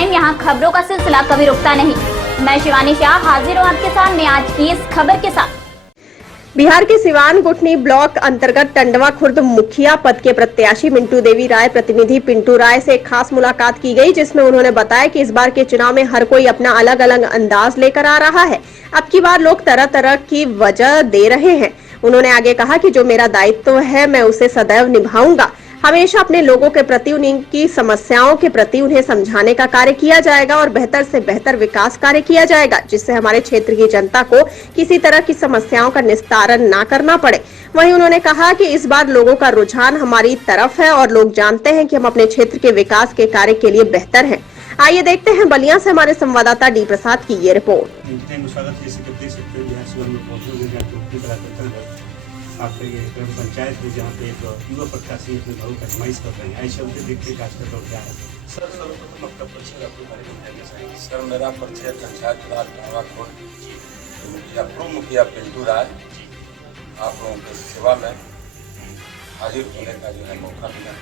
Time यहाँ खबरों का सिलसिला कभी रुकता नहीं। मैं शिवानी शाह हाजिर हूँ आपके सामने आज की इस खबर के साथ। बिहार के सिवान गुठनी ब्लॉक अंतर्गत टंडवा खुर्द मुखिया पद के प्रत्याशी मिंटू देवी राय प्रतिनिधि पिंटू राय से खास मुलाकात की गई, जिसमें उन्होंने बताया कि इस बार के चुनाव में हर कोई अपना अलग अलग अंदाज लेकर आ रहा है। अब की बार लोग तरह तरह की वजह दे रहे हैं। उन्होंने आगे कहा कि जो मेरा दायित्व है मैं उसे सदैव निभाऊंगा। हमेशा अपने लोगों के प्रति उनकी समस्याओं के प्रति उन्हें समझाने का कार्य किया जाएगा और बेहतर से बेहतर विकास कार्य किया जाएगा, जिससे हमारे क्षेत्र की जनता को किसी तरह की समस्याओं का निस्तारण ना करना पड़े। वहीं उन्होंने कहा कि इस बार लोगों का रुझान हमारी तरफ है और लोग जानते हैं कि हम अपने क्षेत्र के विकास के कार्य के लिए बेहतर हैं। आइए देखते हैं बलिया से हमारे संवाददाता डी प्रसाद की ये रिपोर्ट। आपका ये ग्राम पंचायत है जहाँ पे एक युवा प्रत्याशी अपने भाव का आजमाइश कर रहे हैं, ऐसे उनके देखते आज का दौर क्या है? सर सर्वप्रथम आपका परिचय आपके बारे में बताना चाहिए। सर मेरा परिचय पंचायत राज टंडवा खुर्द मुखिया पूर्व मुखिया पिंटू राय आप लोगों की सेवा में हाजिर होने का जो है मौका मिला।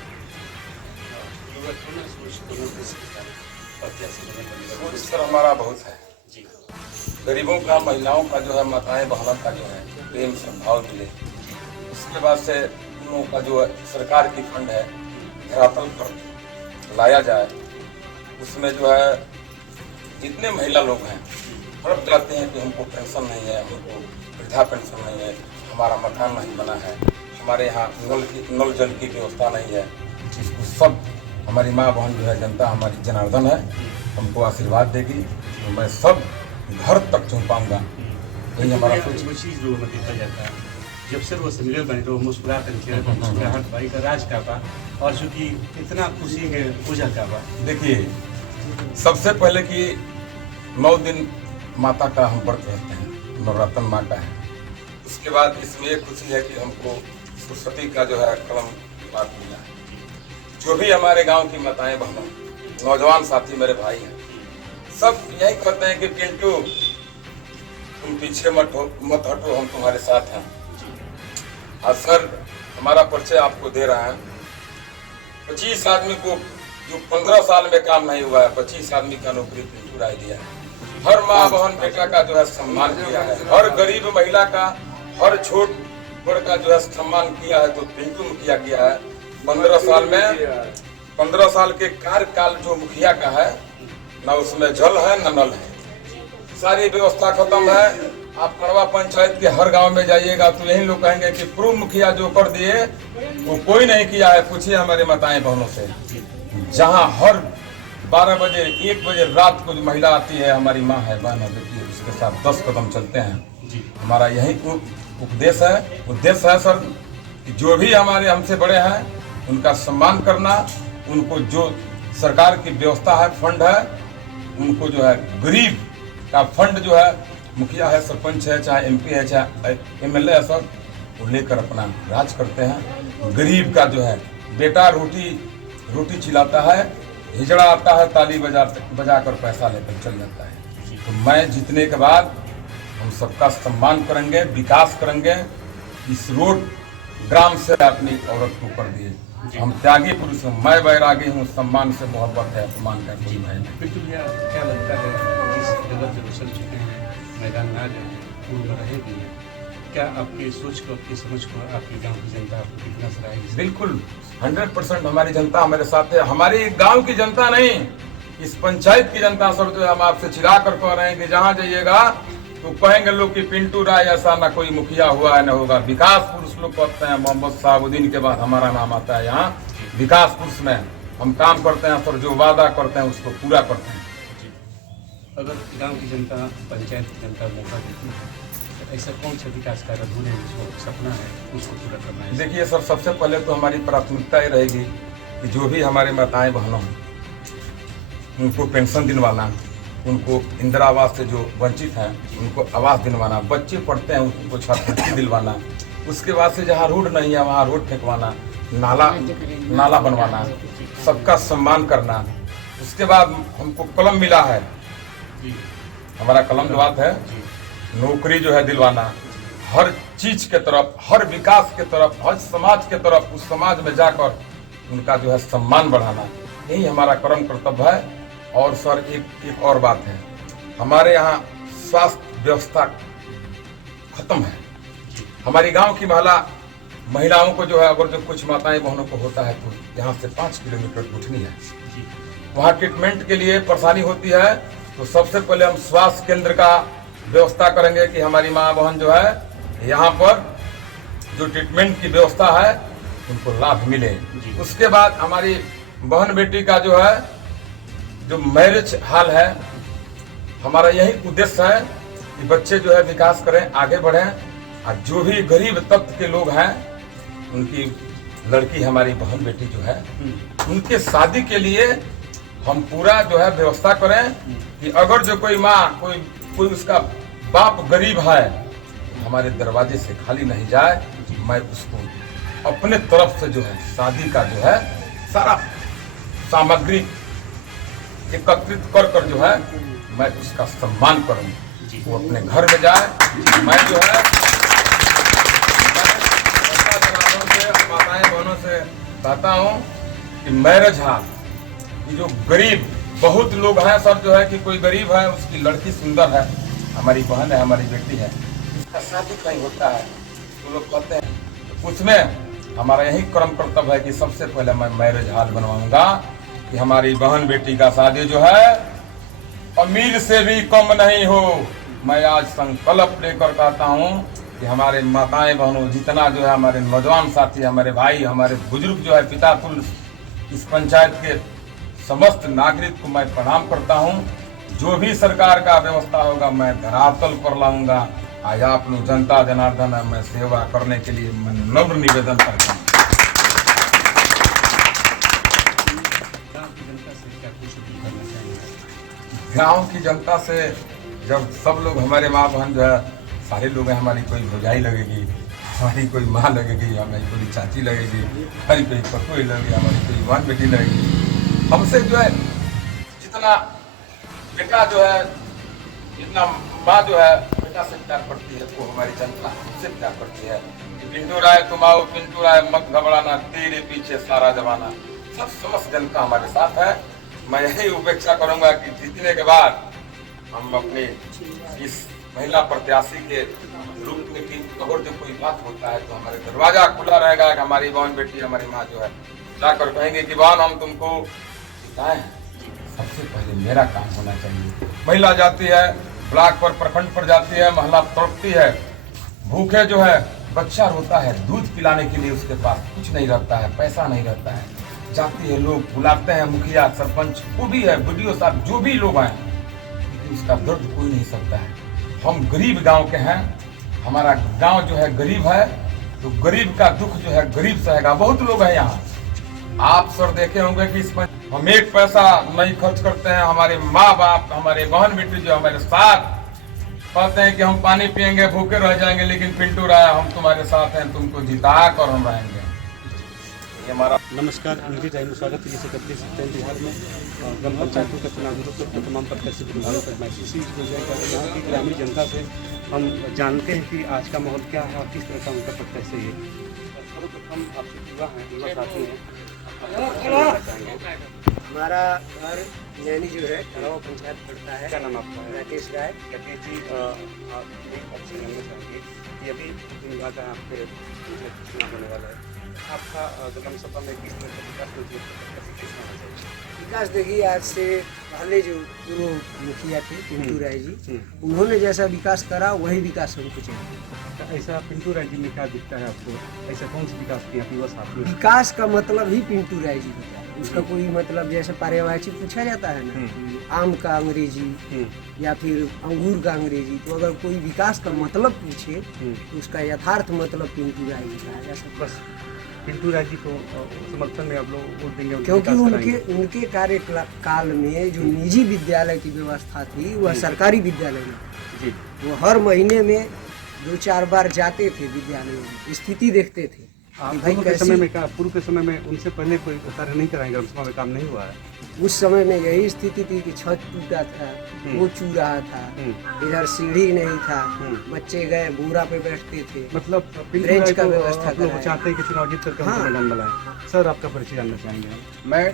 सर हमारा बहुत है जी, गरीबों का महिलाओं का जो है माताएं बहनों का जो है प्रेम संभाव मिले। उसके बाद से उन लोगों का जो सरकार की फंड है धरातल पर लाया जाए। उसमें जो है जितने महिला लोग हैं तड़प जाते हैं कि हमको पेंशन नहीं है, हमको वृद्धा पेंशन नहीं है, हमारा मकान नहीं बना है, हमारे यहाँ नल जल की व्यवस्था नहीं है, जिसको सब हमारी माँ बहन जो है जनता हमारी जनार्दन है हमको आशीर्वाद देगी तो मैं सब घर तक पहुँच पाऊँगा। यही हमारा वो चीज़ जो देखा जाता है जब से वो मिलल बने तो मुस्कुरा कर मुस्कुराहट भाई का राज का बा और चूँकि इतना खुशी है पूजा का बा। देखिए सबसे पहले कि 9 दिन माता का हम व्रत रहते हैं, नवरात्र माँ का है। उसके बाद इसमें एक खुशी है कि हमको सरस्वती का जो है कलम पाठ मिला है। जो भी हमारे गांव की माताएं बहनों नौजवान साथी मेरे भाई हैं सब यही कहते हैं कि पिंटू तुम पीछे मत हटो, हम तुम्हारे साथ हैं। और सर हमारा परिचय आपको दे रहा है। 25 आदमी को जो 15 साल में काम नहीं हुआ है 25 आदमी का नौकरी पिंटू राय दिया है। हर माँ बहन बेटा का जो है सम्मान किया है, हर गरीब महिला का हर छोट बड़ का जो है सम्मान किया है तो पिंटू मुखिया किया है। 15 साल के कार्यकाल जो मुखिया का है न उसमें जल है न नल है, सारी व्यवस्था खत्म है। आप कड़वा पंचायत के हर गांव में जाइएगा तो यही लोग कहेंगे कि पूर्व मुखिया जो कर दिए वो कोई नहीं किया है। पूछिए हमारे माताएं बहनों से, जहां हर 12 बजे 1 बजे रात को जो महिला आती है हमारी माँ है बहन है बेटी है उसके साथ 10 कदम चलते हैं। हमारा यही उद्देश्य है सर कि जो भी हमारे हमसे बड़े हैं उनका सम्मान करना, उनको जो सरकार की व्यवस्था है फंड है उनको जो है गरीब का फंड जो है मुखिया है सरपंच है चाहे एमपी है चाहे एमएलए है सब वो लेकर अपना राज करते हैं। गरीब का जो है बेटा रोटी चिल्लाता है, हिजड़ा आता है ताली बजा कर पैसा लेकर चल जाता है। तो मैं जीतने के बाद हम सबका सम्मान करेंगे, विकास करेंगे। इस रोड ग्राम से अपनी औरत को कर दिए। हम त्यागी पुरुष हैं, मैं बैरागी हूँ, सम्मान से मोहब्बत है, अपमान का कोई है नहीं। पिंटू भैया क्या लगता है जिस जगह से चल चुके हैं मैदान में आ गए पूर्व रहे भी हैं, क्या आपकी सोच को आपकी समझ को आपकी गांव की जनता आपको कितना सराहेगी? बिल्कुल 100% हमारी जनता हमारे साथ है। हमारी गांव की जनता नहीं, इस पंचायत की जनता सब जो हम आपसे चिल्ला कर कह रहे हैं कि जहाँ जाइएगा तो कहेंगे लोग कि पिंटू राय ऐसा ना कोई मुखिया हुआ है न होगा। विकास पुरुष लोग कहते हैं, मोहम्मद साहबुद्दीन के बाद हमारा नाम आता है। यहाँ विकास पुरुष में हम काम करते हैं सर, जो वादा करते हैं उसको पूरा करते हैं। अगर गांव की जनता पंचायत की जनता मौका देती है तो ऐसा कौन सा विकास कार्य अधूरे जो सपना है उसको पूरा करना है? देखिए सर सबसे पहले तो हमारी प्राथमिकता ये रहेगी कि जो भी हमारे माताएं बहनों हैं उनको पेंशन दिलवाना, उनको इंदिरा आवास से जो वंचित हैं उनको आवास दिलवाना, बच्चे पढ़ते हैं उनको छात्रवृत्ति दिलवाना। उसके बाद से जहाँ रोड नहीं है वहाँ रोड फेंकवाना, नाला बनवाना, सबका सम्मान करना। उसके बाद हमको कलम मिला है, हमारा कलम बात है, नौकरी जो है दिलवाना, हर चीज के तरफ, हर विकास के तरफ, हर समाज के तरफ, उस समाज में जाकर उनका जो है सम्मान बढ़ाना, यही हमारा कर्म कर्तव्य है। और सर एक और बात है, हमारे यहाँ स्वास्थ्य व्यवस्था खत्म है। हमारी गांव की महिलाओं को जो है, अगर जो कुछ माताएं बहनों को होता है तो यहाँ से 5 किलोमीटर गुठनी है, वहाँ ट्रीटमेंट के लिए परेशानी होती है। तो सबसे पहले हम स्वास्थ्य केंद्र का व्यवस्था करेंगे कि हमारी माँ बहन जो है यहाँ पर जो ट्रीटमेंट की व्यवस्था है उनको लाभ मिले। उसके बाद हमारी बहन बेटी का जो है जो मैरिज हॉल है, हमारा यही उद्देश्य है कि बच्चे जो है विकास करें, आगे बढ़ें, और जो भी गरीब तबके के लोग हैं उनकी लड़की हमारी बहन बेटी जो है उनके शादी के लिए हम पूरा जो है व्यवस्था करें कि अगर जो कोई माँ कोई उसका बाप गरीब है हमारे दरवाजे से खाली नहीं जाए। मैं उसको अपने तरफ से जो है शादी का जो है सारा सामग्री एकत्रित कर जो है मैं उसका सम्मान करूँ, वो अपने घर में जाए। मैं जो है माताएं बहनों से कहता हूँ कि मैरिज हॉल कि जो गरीब बहुत लोग हैं सर, जो है कि कोई गरीब है उसकी लड़की सुंदर है, हमारी बहन है, हमारी बेटी है, उसका शादी कहीं होता है तो लोग कहते हैं, उसमें हमारा यही कर्म कर्तव्य है कि सबसे पहले मैं मैरिज हॉल बनवाऊंगा कि हमारी बहन बेटी का शादी जो है अमीर से भी कम नहीं हो। मैं आज संकल्प लेकर कहता हूँ कि हमारे माताएं बहनों जितना जो है हमारे नौजवान साथी, हमारे भाई, हमारे बुजुर्ग जो है पिता तुल्य, इस पंचायत के समस्त नागरिक को मैं प्रणाम करता हूँ। जो भी सरकार का व्यवस्था होगा मैं धरातल पर लाऊंगा। आज आप लोग जनता जनार्दन है, मैं सेवा करने के लिए मैं नम्र निवेदन करता हूँ। गांव की जनता से जब सब लोग हमारे माँ बहन जो है सारे लोग हैं, हमारी कोई भौजाई लगेगी, हमारी कोई माँ लगेगी, हमारी कोई चाची लगेगी, हमारी कोई पतोई लगेगी, हमारी कोई बहन बेटी लगेगी। हमसे जो है जितना बेटा जो है, जितना माँ जो है बेटा से प्यार करती है वो हमारी जनता हमसे प्यार करती है। पिंटू राय तुम आओ, पिंटू राय मत घबराना, तेरे पीछे सारा जमाना। सब समस्त जनता हमारे साथ है। मैं यही उपेक्षा करूंगा कि जीतने के बाद हम अपने इस महिला प्रत्याशी के रूप में कि अगर जो कोई बात होता है तो हमारे दरवाजा खुला रहेगा कि हमारी बहन बेटी, हमारी माँ जो है जाकर कहेंगे कि बहन हम तुमको जिताएं। सबसे पहले मेरा काम होना चाहिए। महिला जाती है ब्लॉक पर, प्रखंड पर जाती है, महिला तड़पती है, भूखे जो है बच्चा रोता है, दूध पिलाने के लिए उसके पास कुछ नहीं रहता है, पैसा नहीं रहता है, जाती है, लोग बुलाते हैं, मुखिया सरपंच को भी है, वीडियो साहब जो भी लोग हैं, लेकिन उसका दर्द कोई नहीं सकता है। हम गरीब गांव के हैं, हमारा गांव जो है गरीब है, तो गरीब का दुख जो है गरीब सहेगा। बहुत लोग हैं यहाँ, आप सर देखे होंगे कि इसमें हम एक पैसा नहीं खर्च करते हैं। हमारे माँ बाप, हमारे बहन बेटी जो हमारे साथ कहते हैं कि हम पानी पियेंगे, भूखे रह जाएंगे, लेकिन पिंटू राय हम तुम्हारे साथ हैं, तुमको जिता कर हम रहेंगे। ये हमारा नमस्कार, मुझे टाइम स्वागत है। जैसे 31 बिहार में ग्राम पंचायतों का चुनाव तो तमाम प्रत्याशी विभागों पर मैं इसी यहाँ की ग्रामीण जनता से हम जानते हैं कि आज का माहौल क्या है और किस तरह का उनका प्रत्याशी है। सर्वप्रथम आपसे युवा हैं, युवा साथी हैं, हमारा घर नैनी जो है खड़ावा पंचायत पड़ता है। क्या नाम आपका है? राकेश राय। राकेश जी, आप एक अच्छी जानना चाहेंगे कि अभी विभाग आपके चुनाव होने वाला है, आपका विधानसभा में किस तरह का विकास विकास देखिए, आज से पहले जो पूर्व मुखिया थे पिंटू राय जी, उन्होंने जैसा विकास करा वही विकास हमको चाहिए। ऐसा पिंटू राय जी में क्या दिखता है आपको? ऐसा कौन सा विकास किया युवा साथी? विकास का मतलब ही पिंटू राय जी होता है, उसका कोई मतलब जैसे पर्यायवाची पूछा जाता है ना, आम का अंग्रेजी या फिर अंगूर का अंग्रेजी, तो अगर कोई विकास का मतलब पूछे तो उसका यथार्थ मतलब पिंटू राय जी कहा जा सकता है। बस पिंटू राय जी को समर्थन में आप लोग वोट देंगे? क्योंकि उनके कार्यकाल में जो निजी विद्यालय की व्यवस्था थी वह सरकारी विद्यालय में जी, वो हर महीने में 2-4 बार जाते थे विद्यालयों में, स्थिति देखते थे पूर्व के समय में पूर्व के समय में उनसे पहले कोई कार्य नहीं कराएंगे, ग्राम सभा में काम नहीं हुआ है। उस समय में यही स्थिति थी कि छत टूटा था, वो चू रहा था, इधर सीढ़ी नहीं था, बच्चे गए बोरा पे बैठते थे, मतलब बेंच का व्यवस्था आप लोग चाहते हैं कि चुनाव जीत करके हम मैदान बनाएं। सर, आपका परिचय जानना चाहेंगे हम। मैं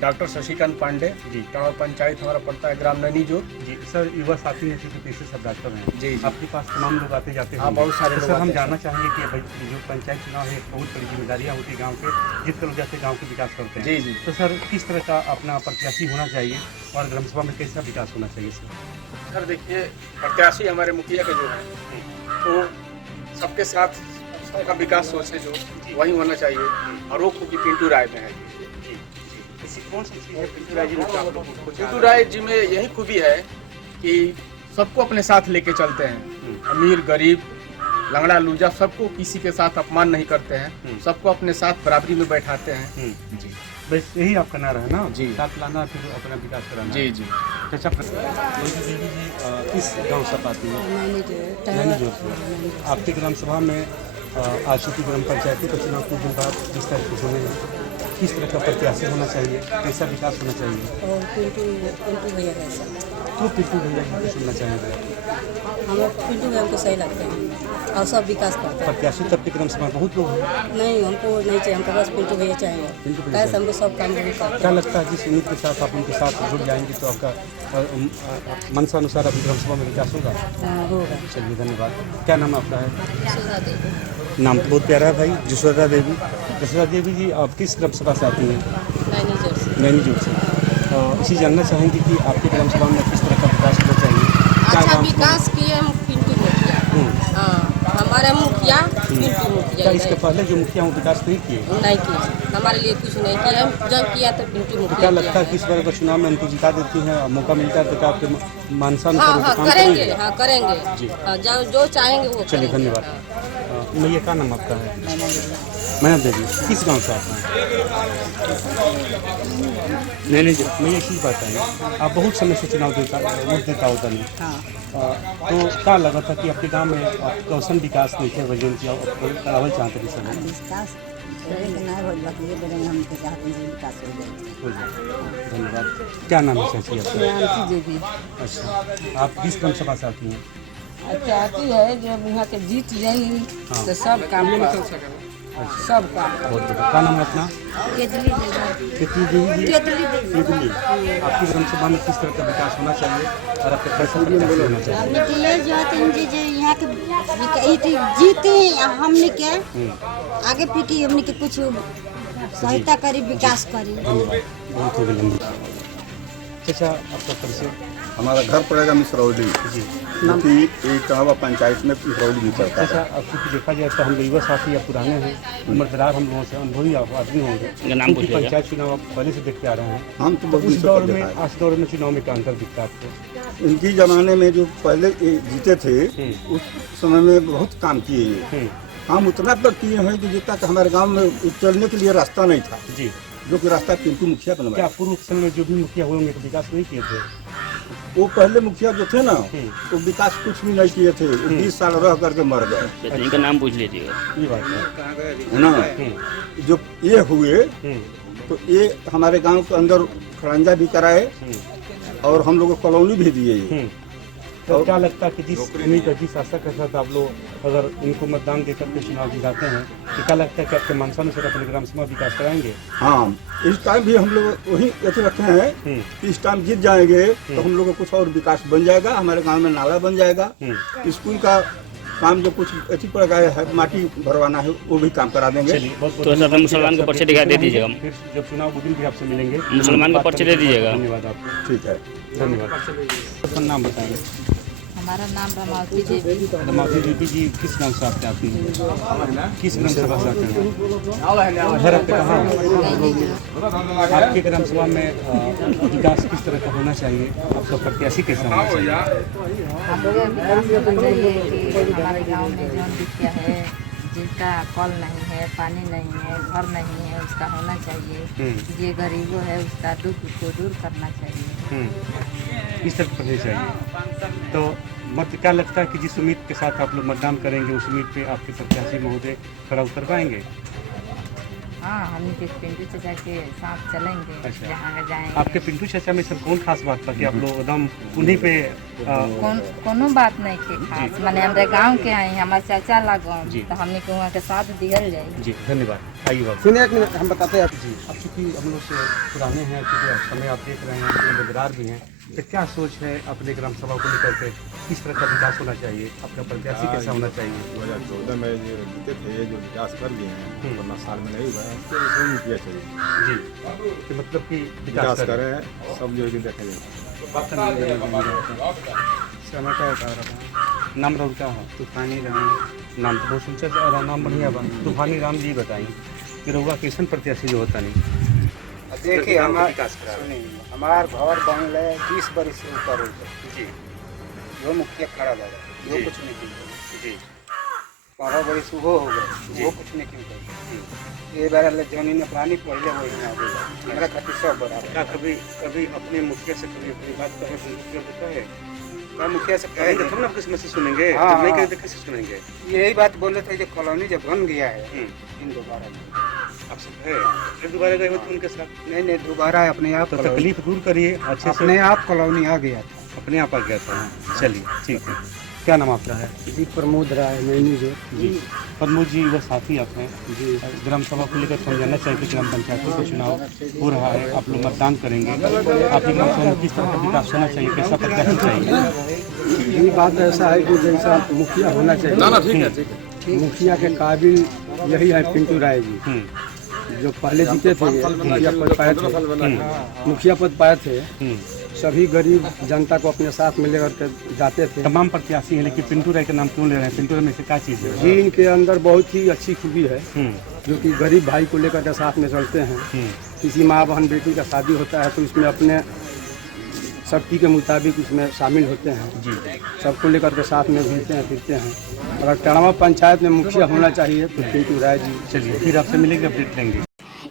डॉक्टर शशिकांत पांडे जी, टावर पंचायत हमारा पड़ता है ग्राम नैनीजोर जी। सर, युवा साथी हैं क्योंकि पेशे सब डॉक्टर हैं जी। आपके पास तमाम लोग आते जाते हैं। हाँ, बहुत सारे लोग सर, हम आते हैं। जानना चाहेंगे कि भाई जो पंचायत चुनाव है एक बहुत बड़ी जिम्मेदारियाँ होती है गाँव के, जिस तरह जाते गाँव के विकास करते हैं। जी जी। तो सर, किस तरह का अपना प्रत्याशी होना चाहिए और ग्राम सभा में कैसा विकास होना चाहिए सर? सर देखिए, प्रत्याशी हमारे मुखिया के जो है तो सबके साथ सबका विकास सोचे जो वही होना चाहिए, और वो खूबी पिंटू राय में है। कौन सी चीज़ है पिंटू राय जी में आप लोगों को पिंटू राय जी में यही खूबी है कि सबको अपने साथ लेके चलते हैं, अमीर गरीब लंगड़ा लूजा सबको किसी के साथ अपमान नहीं करते हैं, सबको अपने साथ बराबरी में बैठाते हैं जी। बस यही आपका नारा है ना जी। साथ लाना फिर अपना विकास कराना। जी जी। अच्छा, देवी जी किस गांव से आती है? नैनीजोर से। आपके ग्राम सभा में आज चूँकि ग्राम पंचायती का चुनाव कुछ दिन बाद जिस तरह से होने हैं, किस तरह का प्रत्याशी होना चाहिए, कैसा विकास होना चाहिए? और पिंटू भैया कैसा? तो पिंटू भैया को सुनना चाहेंगे। हम पिंटू भैया हमको सही लगते हैं और सब विकास करते हैं। प्रत्याशी तब के ग्राम सभा में बहुत लोग हैं। नहीं, हमको नहीं चाहिए, हमको बस पिंटू भैया चाहिए। पिंटू भैया कैसे हमको सब काम वही करते क्या लगता है जिस उम्मीद के साथ आप उनके साथ जुड़ जाएंगे तो आपका मनसा अनुसार अभी ग्राम सभा में विकास होगा? हैं। होगा। चलिए, धन्यवाद। क्या नाम आपका है? सुधा देवी। नाम तो बहुत प्यारा है भाई, जसोदा देवी। जसोदा देवी जी, आप किस ग्राम सभा से आती हैं? नैनीजोर से। नैनीजोर से। इसी जानना चाहेंगे कि आपके ग्राम सभा में किस तरह का विकास होना चाहिए? क्या अच्छा गाँव- विकास किए हम पिंटू मुखिया। हाँ, हमारे मुखिया पिंटू मुखिया क्या इसके पहले जो मुखिया वो विकास नहीं किए? नहीं किए, हमारे लिए कुछ नहीं किया, जब किया तो पिंटू मुखिया क्या लगता है किया कि इस बार अगर चुनाव में उनको जिता देती हैं और मौका मिलता है तो क्या आपके मानसा हाँ अनुसार हाँ काम करेंगे, करेंगे? हाँ करेंगे। जी। हाँ, जो चाहेंगे वो चलिए, करेंगे। धन्यवाद। मैया, क्या नाम आपका है? मैना देवी। किस गांव से आते हैं? नैनीजोर। मैं ये चीज़ बताइए, आप बहुत समय से चुनाव वोट देता होता नहीं, तो क्या लगा था कि आपके गांव में कौशन विकास नहीं थे वजह की करावल चाहते थे सर? विकास हो जाए। धन्यवाद। क्या नाम है चाची आपका? अच्छा, आप किस ग्राम सभा से आती हैं? चाहती है जब यहाँ के जीत जाएंगी तो सब काम सब काम। बहुत बढ़िया। क्या नाम है अपना? केतली देवी जी। केतली। आपकी ग्राम सभा में किस तरह का विकास होना चाहिए और आपका कैसा विकास होना चाहिए? यहाँ के जीते हमने के आगे पीटी हमने के कुछ सहायता करी, विकास करी। धन्यवाद। बहुत हो गई लंबी। अच्छा, आपका परिचय? हमारा घर पड़ेगा मिसरौली जी। क्योंकि एक कहावा पंचायत में मिसरौली भी पड़ता अच्छा, है। अब क्योंकि देखा जाए तो हम लोग युवा साथी या पुराने हैं, उम्रदरार हम लोगों से अनुभवी आदमी होंगे, क्योंकि पंचायत चुनाव आप पहले से देखते आ रहे हैं। हम तो बहुत उस दिन से दौर कर में, देखा है। आज दौर में चुनाव में क्या अंतर दिखता है आपको? इनकी जमाने में जो पहले ये जीते थे उस समय में बहुत काम किए ये। काम उतना तक किए हैं कि जितना कि हमारे गांव में चलने के लिए रास्ता नहीं था, जी। जो कि रास्ता पिंटू मुखिया क्या बनवाया। पूर्व के समय में जो भी मुखिया हुए होंगे तो विकास नहीं किए थे? वो पहले मुखिया जो थे ना वो विकास कुछ भी नहीं किए थे, वो 20 साल रह करके मर गए। इनका नाम पूछ लीजिएगा। ये बात है ना। जो ये हुए तो ये हमारे गांव के अंदर खड़ंजा भी कराए और हम लोग को कॉलोनी भी दिए ये। तो क्या लगता है कि जिस उम्मीद जिस आशा के साथ आप लोग अगर इनको मतदान देकर के चुनाव जिताते हैं तो क्या लगता है कि आपके मानसा से अपने ग्राम सभा विकास कराएंगे? हाँ, इस टाइम भी हम लोग वही ऐसे रखे हैं कि इस टाइम जीत जाएंगे तो हम लोग को कुछ और विकास बन जाएगा, हमारे गांव में नाला बन जाएगा, स्कूल का काम जो कुछ ऐसी पड़ गया है, माटी भरवाना है, वो भी काम करा देंगे। तो सर मुसलमान का पर्चे दिखा दे दीजिएगा। फिर जब चुनाव के दिन भी आपसे मिलेंगे, मुसलमान का पर्चे दे दीजिएगा। धन्यवाद आपको। ठीक है, धन्यवाद। अपना नाम बताएंगे। हमारा नाम रमावती देवी। रमावती देवी जी, किस गाँव से आपके आती हैं? किस ग्राम सभा से आते हैं? घर आपके कहाँ है? आपके ग्राम सभा में विकास किस तरह का होना चाहिए? आपका प्रत्याशी कैसा होना चाहिए? हम लोग विकास होना चाहिए कि हमारे गांव में जो मुखिया है जिनका कल नहीं है, पानी नहीं है, घर नहीं है, उसका होना चाहिए। ये गरीबों है उसका दुख को दूर करना चाहिए। इस तरह करनी चाहिए। तो मतलब क्या लगता है कि जिस उम्मीद के साथ आप लोग मतदान करेंगे उस उम्मीद पे आपके प्रत्याशी महोदय खरा उतर पाएंगे? हाँ, हम पिंटू चाचा के साथ चलेंगे। अच्छा। जहाँ जाएंगे। आपके पिंटू चाचा में सब कौन खास बात था कि आप लोग एकदम उन्हीं पे कोनो बात नहीं के खास, माने हमारे गांव के हैं, हमारे चाचा लगो जी। तो हमने को वहाँ के साथ दिहल जाए। जी धन्यवाद। आइए बाबू सुनिए एक मिनट, हम बताते हैं जी। अब चूँकि हम लोग से पुराने हैं, क्योंकि समय आप देख रहे हैं बेदरार भी हैं, तो क्या सोच है अपने ग्राम सभा को लेकर के, किस तरह का विकास होना चाहिए, आपका प्रत्याशी कैसा होना चाहिए? 2014 में जो जीते थे, जो विकास कर लिए हैं 15 साल में नहीं हुआ है, उसको कोई मुखिया चाहिए जी, तो मतलब कि विकास करें, सब जो भी देखे जाए। समय क्या बता रहा था? नाम राम क्या है? तूफानी राम। नाम तो बहुत ऊँचा, नाम बढ़िया बा। तूफानी राम जी बताइए कि रउआ कैसन प्रत्याशी जो होता नहीं? देखिए हमार घर बनले 20 बरस से ऊपर हो गए जी, जो मुखिया खड़ा लगा वो जी। कुछ नहीं किया जी 15 बरस वो हो गए वो कुछ नहीं किया। ये बार जमीन में पानी पहले वही आ गया, मेरा खातिर सब बराबर। क्या कभी कभी अपने मुखिया से कभी अपनी बात कहे, मुखिया को कहे? मैं मुखिया से कहेंगे कहे तो ना किसी में से सुनेंगे, हाँ, जब नहीं हाँ। कहेंगे तो किससे सुनेंगे? यही बात बोले थे, जो कॉलोनी जब बन गया है इन दोबारा आपसे है फिर दोबारा गए हो तो उनके साथ? नहीं दोबारा अपने आप तो तकलीफ दूर करिए अच्छे से। अपने आप कॉलोनी आ गया था, अपने आप आ गया था। चलिए ठीक है। क्या नाम आपका है? जी प्रमोद राय मैनी जो जी प्रमोद जी, वह साथी आप हैं जी। ग्राम सभा को लेकर समझाना चाहिए कि ग्राम पंचायतों का चुनाव हो रहा है, आप लोग मतदान करेंगे, आपकी ग्राम सभा में किस तरह का विकास होना चाहिए, कैसा प्रत्याशी चाहिए? ये बात ऐसा है कि जैसा मुखिया होना चाहिए, मुखिया के काबिल यही है पिंटू राय जी, जो पहले जीते थे मुखिया पद पाए थे, मुखिया पद पाए थे, सभी गरीब जनता को अपने साथ में लेकर के जाते थे। तमाम प्रत्याशी हैं, लेकिन पिंटू राय का नाम क्यों ले रहे हैं? पिंटू राय में से क्या चीज़ है? जी इनके अंदर बहुत ही अच्छी खूबी है, जो कि गरीब भाई को लेकर के साथ में चलते हैं। किसी माँ बहन बेटी का शादी होता है तो इसमें अपने शक्ति के मुताबिक उसमें शामिल होते हैं जी, सबको लेकर के साथ में घूमते हैं फिरते हैं। अगर टणवा पंचायत में मुखिया होना चाहिए तो पिंटू राय जी। चलिए फिर आपसे मिलेंगे, अपडेट लेंगे।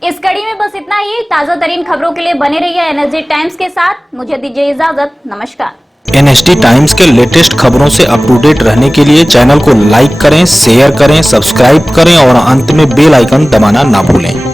इस कड़ी में बस इतना ही। ताजा तरीन खबरों के लिए बने रहिए एनएसडी टाइम्स के साथ। मुझे दीजिए इजाजत, नमस्कार। एनएसडी टाइम्स के लेटेस्ट खबरों से अप टू डेट रहने के लिए चैनल को लाइक करें, शेयर करें, सब्सक्राइब करें और अंत में बेल आइकन दबाना ना भूलें।